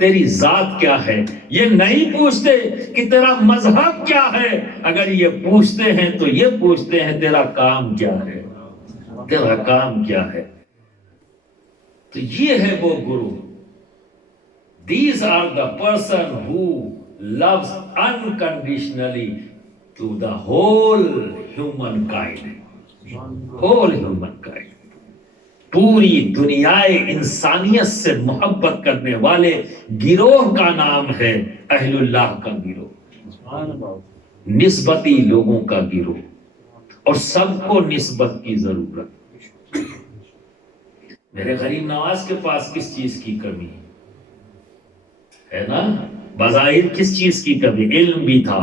تیری ذات کیا ہے, یہ نہیں پوچھتے کہ تیرا مذہب کیا ہے. اگر یہ پوچھتے ہیں تو یہ پوچھتے ہیں تیرا کام کیا ہے, تیرا کام کیا ہے. تو یہ ہے وہ گرو. These are the person who loves unconditionally to the whole humankind. Whole humankind. پوری دنیا انسانیت سے محبت کرنے والے گروہ کا نام ہے اہل اللہ کا گروہ, نسبتی لوگوں کا گروہ. اور سب کو نسبت کی ضرورت. میرے غریب نواز کے پاس کس چیز کی کمی ہے نا, بظاہر کس چیز کی کمی, علم بھی تھا,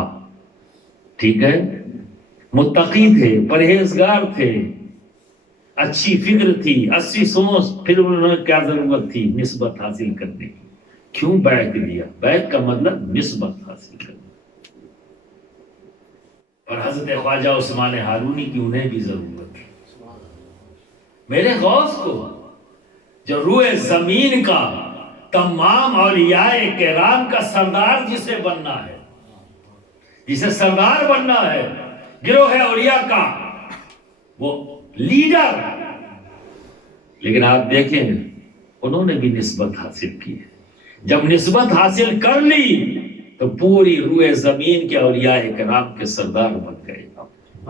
ٹھیک ہے, متقی تھے, پرہیزگار تھے, اچھی فکر تھی, اچھی سوچ, پھر انہوں نے کیا ضرورت تھی نسبت حاصل کرنے کی. کیوں بیعت دیا؟ بیعت کا مطلب نسبت حاصل کرنا. اور حضرت خواجہ عثمان ہارونی کی انہیں بھی ضرورت ہے. میرے غوث کو جو روئے زمین کا تمام اولیاء کرام کا سردار جسے بننا ہے, جسے سردار بننا ہے, گروہ اولیاء کا وہ لیڈر. لیکن آپ دیکھیں انہوں نے بھی نسبت حاصل کی ہے. جب نسبت حاصل کر لی تو پوری روئے زمین کے اولیاء کرام کے سردار بن گئے.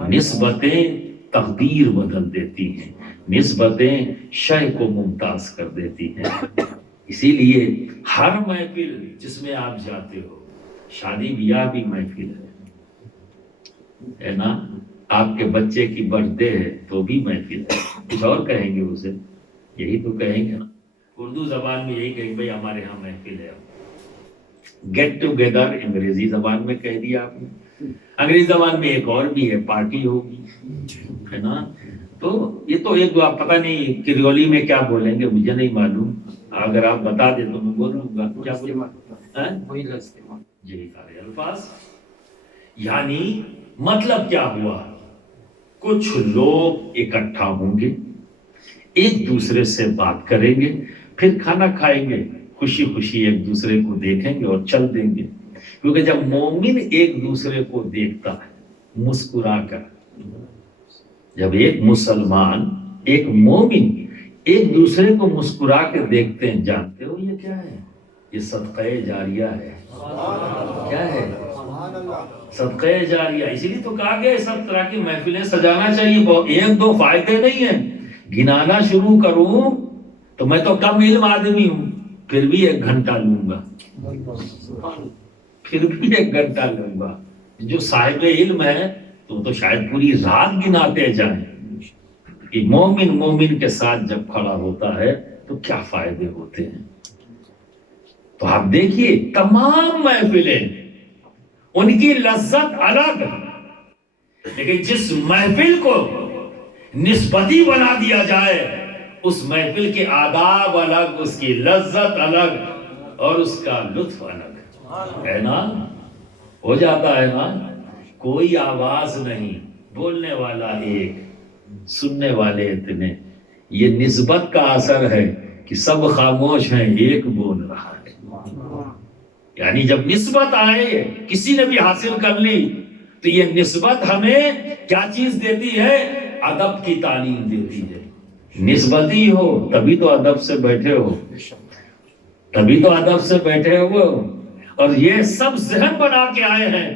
نسبتیں تقدیر بدل دیتی ہیں, نسبتیں شے کو ممتاز کر دیتی ہیں. اسی لیے ہر محفل جس میں آپ جاتے ہو, شادی بیاہ بھی محفل ہے نا, آپ کے بچے کی برتھ ڈے ہے تو بھی محفل ہے. کچھ اور کہیں گے اسے, یہی تو کہیں گے نا. اردو زبان میں یہی کہیں بھائی ہمارے ہاں محفل ہے. گیٹ ٹوگیدر انگریزی زبان میں کہہ دیا آپ نے. انگریزی زبان میں ایک اور بھی ہے, پارٹی ہوگی, ہے نا. تو یہ تو ایک آپ پتہ نہیں کریولی میں کیا بولیں گے, مجھے نہیں معلوم. اگر آپ بتا دیں تو میں بول دوں گا. کیا بولیں گے یہی سارے الفاظ. یعنی مطلب کیا ہوا, کچھ لوگ اکٹھا ہوں گے, ایک دوسرے سے بات کریں گے, پھر کھانا کھائیں گے, خوشی خوشی ایک دوسرے کو دیکھیں گے اور چل دیں گے. کیونکہ جب مومن ایک دوسرے کو دیکھتا ہے مسکرا کر, جب ایک مسلمان ایک مومن ایک دوسرے کو مسکرا کے دیکھتے ہیں, جانتے ہو یہ کیا ہے؟ یہ صدقہ جاریہ ہے. کیا ہے؟ صدقہ جاریہ. اسی لیے تو کہا گیا سب طرح کی محفلیں سجانا چاہیے. ایک دو فائدے نہیں ہیں. گنانا شروع کروں تو میں تو کم علم آدمی ہوں, پھر بھی 1 گھنٹہ لوں گا, پھر بھی 1 گھنٹہ لوں گا. جو صاحب علم ہے تو شاید پوری رات گناتے جائیں. کہ مومن مومن کے ساتھ جب کھڑا ہوتا ہے تو کیا فائدے ہوتے ہیں. تو آپ دیکھیے تمام محفلیں ان کی لذت الگ، لیکن جس محفل کو نسبتی بنا دیا جائے اس محفل کے آداب الگ، اس کی لذت الگ اور اس کا لطف الگ ہے نا. ہو جاتا ہے نا، کوئی آواز نہیں، بولنے والا ایک، سننے والے اتنے. یہ نسبت کا اثر ہے کہ سب خاموش ہیں، ایک بول رہا ہے. یعنی جب نسبت آئے، کسی نے بھی حاصل کر لی تو یہ نسبت ہمیں کیا چیز دیتی ہے؟ ادب کی تعلیم دیتی ہے. نسبتی ہو تبھی تو ادب سے بیٹھے ہو، تبھی تو ادب سے بیٹھے ہو. اور یہ سب ذہن بنا کے آئے ہیں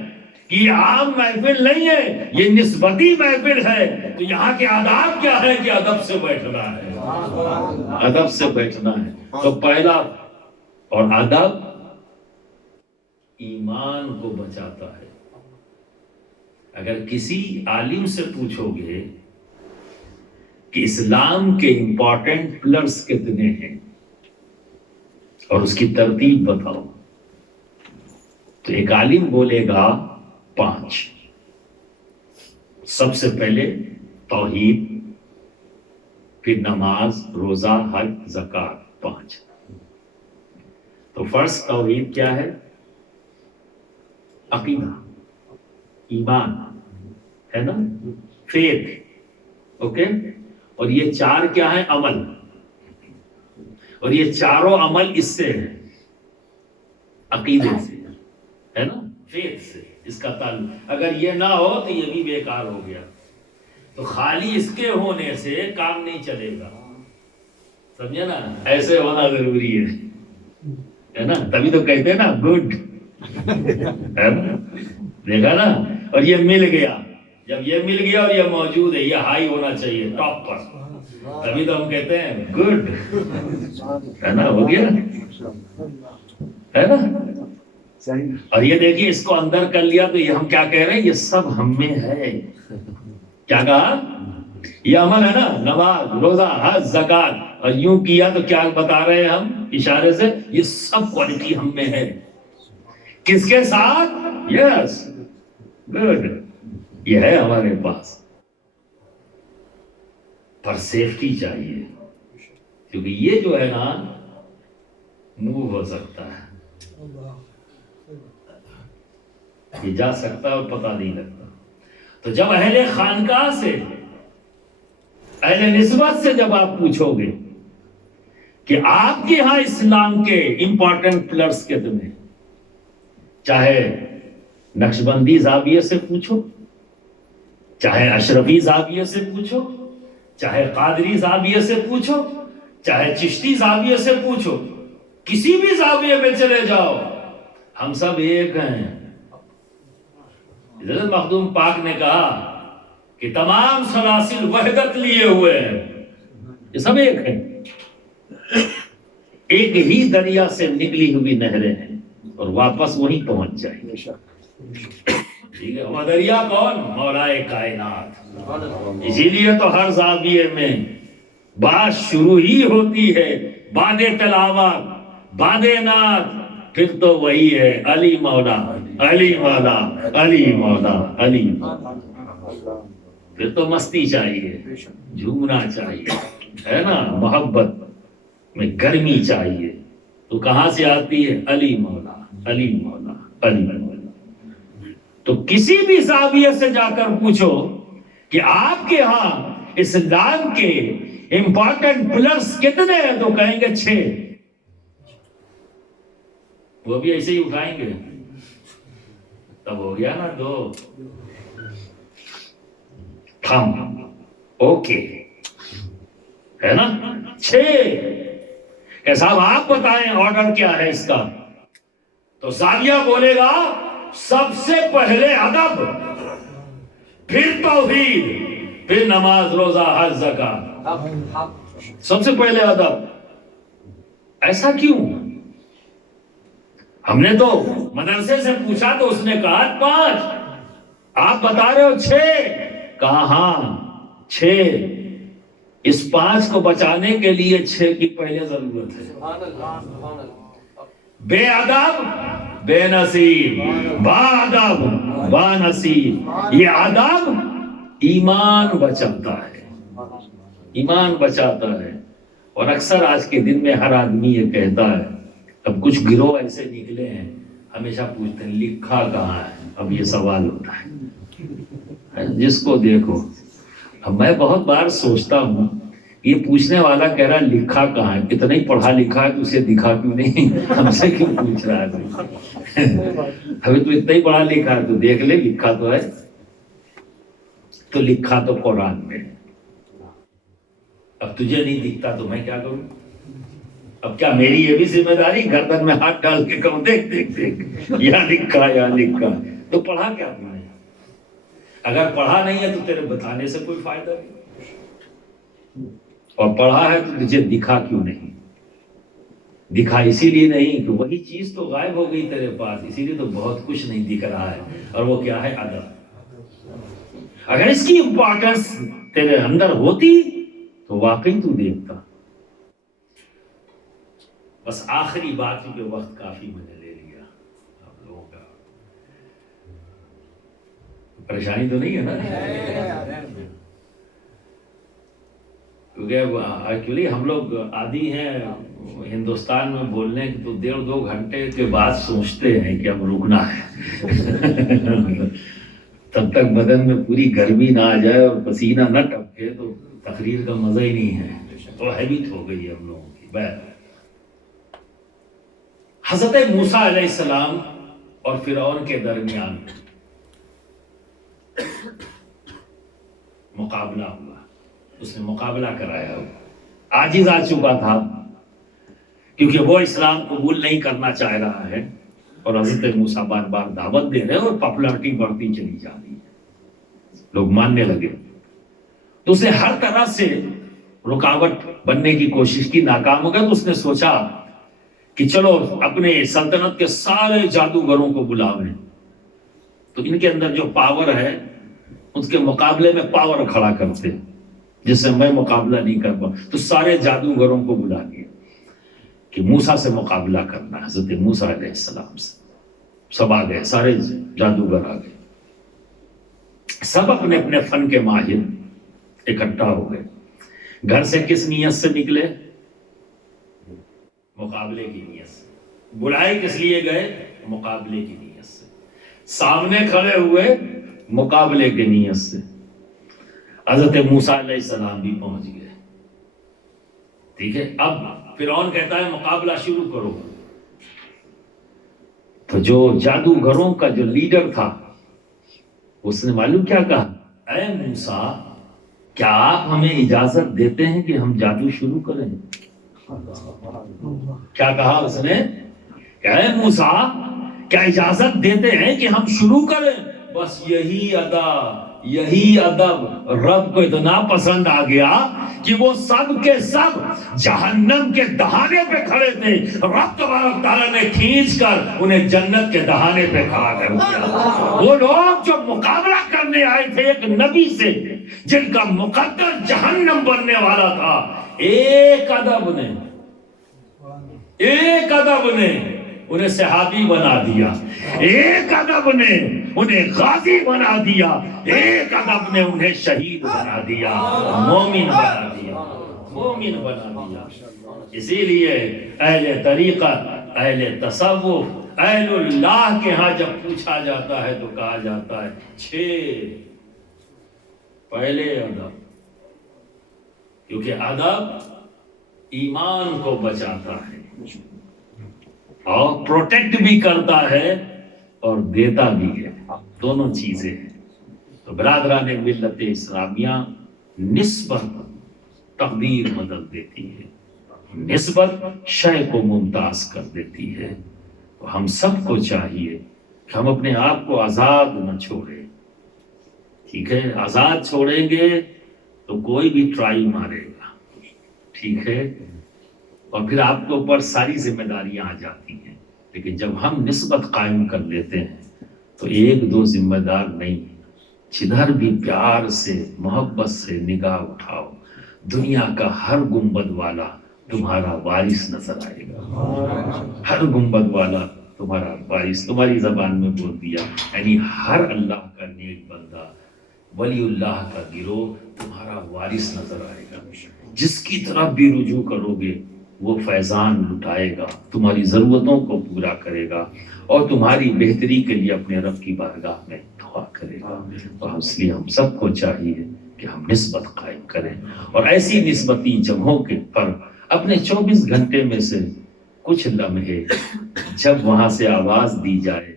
کہ یہ عام محفل نہیں ہے، یہ نسبتی محفل ہے. تو یہاں کے آداب کیا ہے کہ ادب سے بیٹھنا ہے، ادب سے بیٹھنا ہے. تو پہلا اور ادب ایمان کو بچاتا ہے. اگر کسی عالم سے پوچھو گے کہ اسلام کے امپورٹنٹ پلرز کتنے ہیں اور اس کی ترتیب بتاؤ، تو ایک عالم بولے گا 5. سب سے پہلے توحید، پھر نماز، روزہ، حج، زکوٰۃ، 5. تو فرسٹ توحید کیا ہے؟ عقیدہ، ایمان ہے نا، فیتھ. اوکے. اور یہ 4 کیا ہے؟ عمل. اور یہ چاروں عمل اس سے ہے، عقیدے سے ہے نا، فیتھ سے اس کا تعلق. اگر یہ نہ ہو تو یہ بھی بیکار ہو گیا. تو خالی اس کے ہونے سے کام نہیں چلے گا، سمجھے نا. ایسے ہونا ضروری ہے نا. تبھی تو کہتے ہیں نا گڈ، دیکھا نا. اور یہ مل گیا، جب یہ مل گیا اور یہ موجود ہے، یہ ہائی ہونا چاہیے، ٹاپ پر، تبھی تو ہم کہتے ہیں گڈ، ہے نا. ہو گیا ہے نا. اور یہ دیکھیے اس کو اندر کر لیا تو یہ ہم کیا کہہ رہے ہیں؟ یہ سب ہم میں ہے. کیا کہا؟ یہ عمل ہے نا، نماز، روزہ، حج، زکوٰۃ. اور یوں کیا تو کیا بتا رہے ہیں ہم اشارے سے؟ یہ سب کوالٹی ہم میں ہے. کس کے ساتھ؟ یس، گڈ، یہ ہے ہمارے پاس. پر سیفٹی چاہیے، کیونکہ یہ جو ہے نا موو ہو سکتا ہے، یہ جا سکتا ہے اور پتہ نہیں لگتا. تو جب اہل خانقاہ سے، اہل نسبت سے جب آپ پوچھو گے کہ آپ کے ہاں اسلام کے امپورٹنٹ پلرز کتنے، چاہے نقشبندی زاویے سے پوچھو، چاہے اشرفی زاویے سے پوچھو، چاہے قادری زاویے سے پوچھو، چاہے چشتی زاویے سے پوچھو، کسی بھی زاویے میں چلے جاؤ، ہم سب ایک ہیں. حضرت مخدوم پاک نے کہا کہ تمام سلاسل وحدت لیے ہوئے ہیں، یہ سب ایک ہیں، ایک ہی دریا سے نکلی ہوئی نہریں ہیں اور واپس وہیں پہنچ جائیں گے. ٹھیک ہے. وہ دریا کون؟ مولائے کائنات. اسی لیے تو ہر زاویے میں بات شروع ہی ہوتی ہے بعد تلاوت، بعد نعت، پھر تو وہی ہے علی مولا، علی مولا، علی مولا، علی مولا. پھر تو مستی چاہیے، جھومنا چاہیے، ہے نا. محبت میں گرمی چاہیے. تو کہاں سے آتی ہے؟ علی مولا، علی مولا، علی مولا. تو کسی بھی زاویے سے جا کر پوچھو کہ آپ کے ہاں اسلام کے امپورٹنٹ پلرز کتنے ہیں، تو کہیں گے 6. وہ بھی ایسے ہی اٹھائیں گے، تب ہو گیا نا 2. تھم، اوکے، ہے نا. 6 کہ صاحب آپ بتائیں آرڈر کیا ہے اس کا. تو زاویہ بولے گا سب سے پہلے ادب، پھر توحید، پھر نماز، روزہ، حج، زکوٰۃ. سب سے پہلے ادب. ایسا کیوں؟ ہم نے تو مدرسے سے پوچھا تو اس نے کہا 5، آپ بتا رہے ہو 6. کہا ہاں 6. اس 5 کو بچانے کے لیے 6 کی پہلے ضرورت ہے. بے ادب بے نصیب، با ادب با نصیب. یہ ادب ایمان بچاتا ہے، ایمان بچاتا ہے. اور اکثر آج کے دن میں ہر آدمی یہ کہتا ہے، اب کچھ گروہ ایسے نکلے ہیں ہمیشہ پوچھتے ہیں لکھا کہاں ہے. اب یہ سوال ہوتا ہے جس کو دیکھو. اب میں بہت بار سوچتا ہوں یہ پوچھنے والا کہہ رہا لکھا کہاں ہے، اتنا ہی پڑھا لکھا ہے تو اسے دکھا کیوں نہیں؟ ہم سے کیوں پوچھ رہا ہے؟ ابھی تو اتنا ہی پڑھا لکھا ہے تو دیکھ لے لکھا تو ہے. تو لکھا تو قرآن میں. اب تجھے نہیں دکھتا تو میں کیا کروں؟ اب کیا میری یہ بھی ذمہ داری گردن میں ہاتھ ڈال کے کہوں دیکھ دیکھ دیکھ یا لکھا تو پڑھا کیا تم نے؟ اگر پڑھا نہیں ہے تو تیرے بتانے سے کوئی فائدہ نہیں، اور پڑھا ہے تو تجھے دکھا کیوں نہیں؟ دکھا اسی لیے نہیں کہ وہی چیز تو غائب ہو گئی تیرے پاس، اسی لیے تو بہت کچھ نہیں دکھ رہا ہے. اور وہ کیا ہے؟ ادب. اگر اس کی امپورٹنس تیرے اندر ہوتی تو واقعی تو دیکھتا. بس آخری بات کیونکہ وقت کافی میں نے لے لیا آپ لوگوں کا. پریشانی تو نہیں ہے نا؟ کیونکہ ایکچولی ہم لوگ عادی ہیں ہندوستان میں بولنے کی، تو 1.5-2 گھنٹے کے بعد سوچتے ہیں کہ اب رکنا ہے. تب تک بدن میں پوری گرمی نہ آ جائے اور پسینہ نہ ٹپکے تو تقریر کا مزہ ہی نہیں ہے. تو ہیبٹ ہو گئی ہے ہم لوگوں کی. حضرت موسیٰ علیہ السلام اور فرعون کے درمیان مقابلہ ہوا. اس نے مقابلہ کرایا، عاجز آ چکا تھا کیونکہ وہ اسلام قبول نہیں کرنا چاہ رہا ہے، اور حضرت موسیٰ بار بار دعوت دے رہے اور پاپولرٹی بڑھتی چلی جا رہی ہے، لوگ ماننے لگے. تو اسے ہر طرح سے رکاوٹ بننے کی کوشش کی، ناکام ہو گیا. تو اس نے سوچا کہ چلو اپنے سلطنت کے سارے جادوگروں کو بلاویں، تو ان کے اندر جو پاور ہے اس کے مقابلے میں پاور کھڑا کرتے جس سے میں مقابلہ نہیں کر پاؤں. تو سارے جادوگروں کو بلا لیا کہ موسیٰ سے مقابلہ کرنا. حضرت موسیٰ علیہ السلام سے سب آ گئے، سارے جادوگر آ گئے، سب اپنے اپنے فن کے ماہر اکٹھا ہو گئے. گھر سے کس نیت سے نکلے؟ مقابلے کی نیت سے. بلائے کس لیے گئے؟ مقابلے کی نیت سے. سامنے کھڑے ہوئے مقابلے کی نیت سے. حضرت موسیٰ علیہ السلام بھی پہنچ گئے. ٹھیک ہے، اب فرعون کہتا ہے مقابلہ شروع کرو. تو جو جادوگروں کا جو لیڈر تھا اس نے معلوم کیا کہا؟ اے موسیٰ، کیا آپ ہمیں اجازت دیتے ہیں کہ ہم جادو شروع کریں؟ کیا کہا اس نے؟ کہ اے موسیٰ، کیا اجازت دیتے ہیں کہ ہم شروع کریں؟ بس یہی ادا، یہی ادب رب کو اتنا پسند آ گیا کہ وہ سب کے سب جہنم کے دہانے پہ کھڑے تھے. رب تبارک تعالیٰ نے کھینچ کر انہیں جنت کے دہانے پہ کھڑا کر دیا. وہ لوگ جو مقابلہ کرنے آئے تھے ایک نبی سے جن کا مقدر جہنم بننے والا تھا، ایک ادب نے انہیں صحابی بنا دیا، ایک ادب نے انہیں غازی بنا دیا، ایک ادب نے انہیں شہید بنا دیا، مومن بنا دیا، مومن بنا دیا. اسی لیے اہل طریقت، اہل تصوف، اہل اللہ کے ہاں جب پوچھا جاتا ہے تو کہا جاتا ہے 6 پہلے ادب، کیونکہ ادب ایمان کو بچاتا ہے اور پروٹیکٹ بھی کرتا ہے اور دیتا بھی ہے، دونوں چیزیں ہیں. تو برادران ملت اسلامیہ، نسبت تقدیر بدل دیتی ہے، نسبت شے کو ممتاز کر دیتی ہے. تو ہم سب کو چاہیے کہ ہم اپنے آپ کو آزاد نہ چھوڑیں. ٹھیک ہے، آزاد چھوڑیں گے تو کوئی بھی ٹرائی مارے گا. ٹھیک ہے، اور پھر آپ کے اوپر ساری ذمہ داریاں آ جاتی ہیں. لیکن جب ہم نسبت قائم کر لیتے ہیں تو 1-2 ذمہ دار نہیں، جدھر بھی پیار سے محبت سے نگاہ اٹھاؤ، دنیا کا ہر گنبد والا تمہارا وارث نظر آئے گا، ہر گنبد والا تمہارا وارث تمہاری زبان میں بول دیا، یعنی ہر اللہ کا نیک بندہ، ولی اللہ کا گروہ تمہارا وارث نظر آئے گا، جس کی طرف بھی رجوع کرو گے وہ فیضان لٹائے گا، تمہاری ضرورتوں کو پورا کرے گا اور تمہاری بہتری کے لیے اپنے رب کی بارگاہ میں دعا کرے گا۔ اور اس لیے ہم سب کو چاہیے کہ ہم نسبت قائم کریں اور ایسی نسبتی جگہوں کے پر اپنے 24 گھنٹے میں سے کچھ لمحے جب وہاں سے آواز دی جائے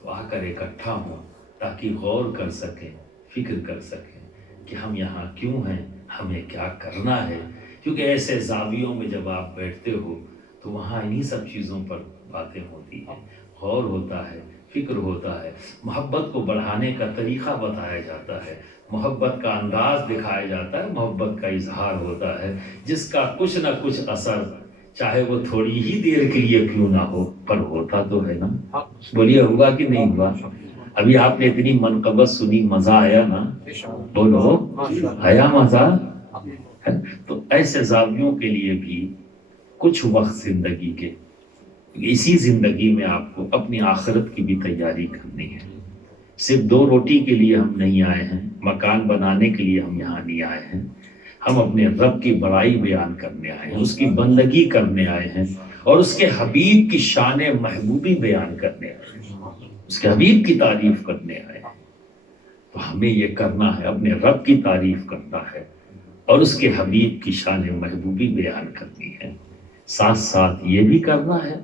تو آ کر اکٹھا ہوں، تاکہ غور کر سکیں، فکر کر سکیں کہ ہم یہاں کیوں ہیں، ہمیں کیا کرنا ہے۔ کیونکہ ایسے زاویوں میں جب آپ بیٹھتے ہو تو وہاں انہی سب چیزوں پر باتیں ہوتی ہیں، غور ہوتا ہے، فکر ہوتا ہے، محبت کو بڑھانے کا طریقہ بتایا جاتا ہے، محبت کا انداز دکھایا جاتا ہے، محبت کا اظہار ہوتا ہے، جس کا کچھ نہ کچھ اثر چاہے وہ تھوڑی ہی دیر کے لیے کیوں نہ ہو پر ہوتا تو ہے نا۔ بولیے ہوا کہ نہیں ہوا؟ ابھی آپ نے اتنی منقبت سنی، مزہ آیا نا؟ بولو آیا مزہ؟ تو ایسے زاویوں کے لیے بھی کچھ وقت زندگی کے، اسی زندگی میں آپ کو اپنی آخرت کی بھی تیاری کرنی ہے۔ صرف 2 روٹی کے لیے ہم نہیں آئے ہیں، مکان بنانے کے لیے ہم یہاں نہیں آئے ہیں، ہم اپنے رب کی بڑائی بیان کرنے آئے ہیں، اس کی بندگی کرنے آئے ہیں اور اس کے حبیب کی شان محبوبی بیان کرنے آئے ہیں، اس کے حبیب کی تعریف کرنے آئے ہیں۔ تو ہمیں یہ کرنا ہے، اپنے رب کی تعریف کرنا ہے اور اس کے حبیب کی شان محبوبی بیان کرنی ہے، ساتھ ساتھ یہ بھی کرنا ہے،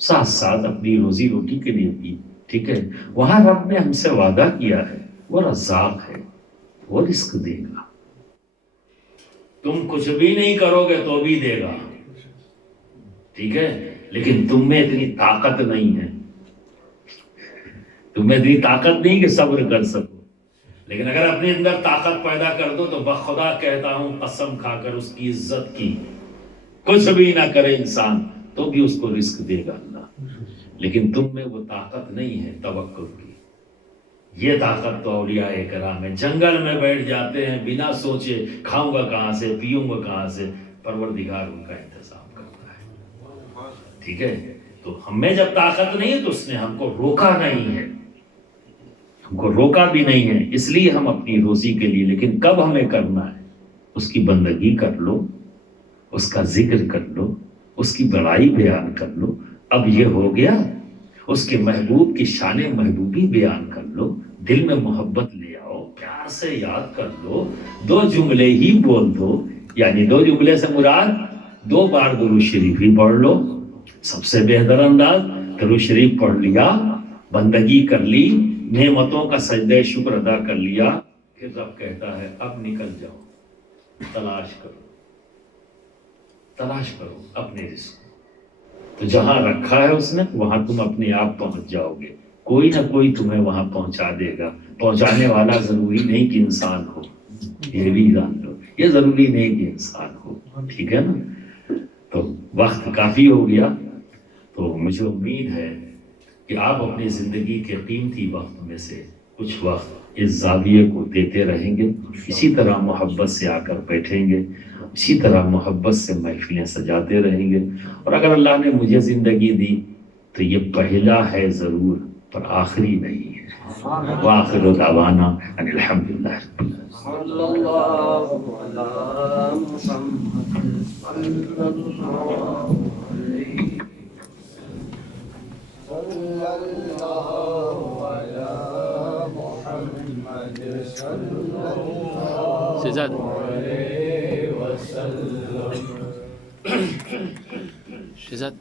ساتھ ساتھ اپنی روزی روٹی کے لیے بھی، ٹھیک ہے؟ وہاں رب نے ہم سے وعدہ کیا ہے، وہ رزاق ہے، وہ رزق دے گا، تم کچھ بھی نہیں کرو گے تو بھی دے گا، ٹھیک ہے؟ لیکن تم میں اتنی طاقت نہیں ہے، تم میں اتنی طاقت نہیں کہ صبر کر سکو، لیکن اگر اپنے اندر طاقت پیدا کر دو تو بخدا کہتا ہوں قسم کھا کر اس کی عزت کی، کچھ بھی نہ کرے انسان تو بھی اس کو رزق دے گا اللہ، لیکن تم میں وہ طاقت نہیں ہے توکل کی۔ یہ طاقت تو اولیاء کرام ہے، جنگل میں بیٹھ جاتے ہیں بنا سوچے کھاؤں گا کہاں سے، پیوں گا کہاں سے، پروردگار ان کا انتظام کرتا ہے، ٹھیک ہے؟ تو ہم میں جب طاقت نہیں ہے تو اس نے ہم کو روکا نہیں ہے، ہم کو روکا بھی نہیں ہے، اس لیے ہم اپنی روزی کے لیے، لیکن کب ہمیں کرنا ہے؟ اس کی بندگی کر لو، اس کا ذکر کر لو، اس کی بڑائی بیان کر لو، اب یہ ہو گیا، اس کے محبوب کی شان محبوبی بیان کر لو، دل میں محبت لے آؤ، پیار سے یاد کر لو، 2 جملے ہی بول دو، یعنی 2 جملے سے مراد 2 بار درود شریف ہی پڑھ لو، سب سے بہتر انداز درود شریف پڑھ لیا، بندگی کر لی، نعمتوں کا سجدہ شکر ادا کر لیا، پھر رب کہتا ہے اب نکل جاؤ، تلاش کرو، تلاش کرو اپنے رزق کو، تو جہاں رکھا ہے اس نے وہاں تم اپنے آپ پہنچ جاؤ گے، کوئی نہ کوئی تمہیں وہاں پہنچا دے گا، پہنچانے والا ضروری نہیں کہ انسان ہو، یہ بھی جان لو، یہ ضروری نہیں کہ انسان ہو، ٹھیک ہے نا؟ تو وقت کافی ہو گیا، تو مجھے امید ہے کہ آپ اپنی زندگی کے قیمتی وقت میں سے کچھ وقت اس زاویے کو دیتے رہیں گے، اسی طرح محبت سے آ کر بیٹھیں گے، اسی طرح محبت سے محفلیں سجاتے رہیں گے، اور اگر اللہ نے مجھے زندگی دی تو یہ پہلا ہے ضرور پر آخری نہیں ہے۔ وآخر دعوانا ان الحمدللہ رب العالمین۔ صلی اللہ علی محمد صلی اللہ علیہ شہزاد شہزاد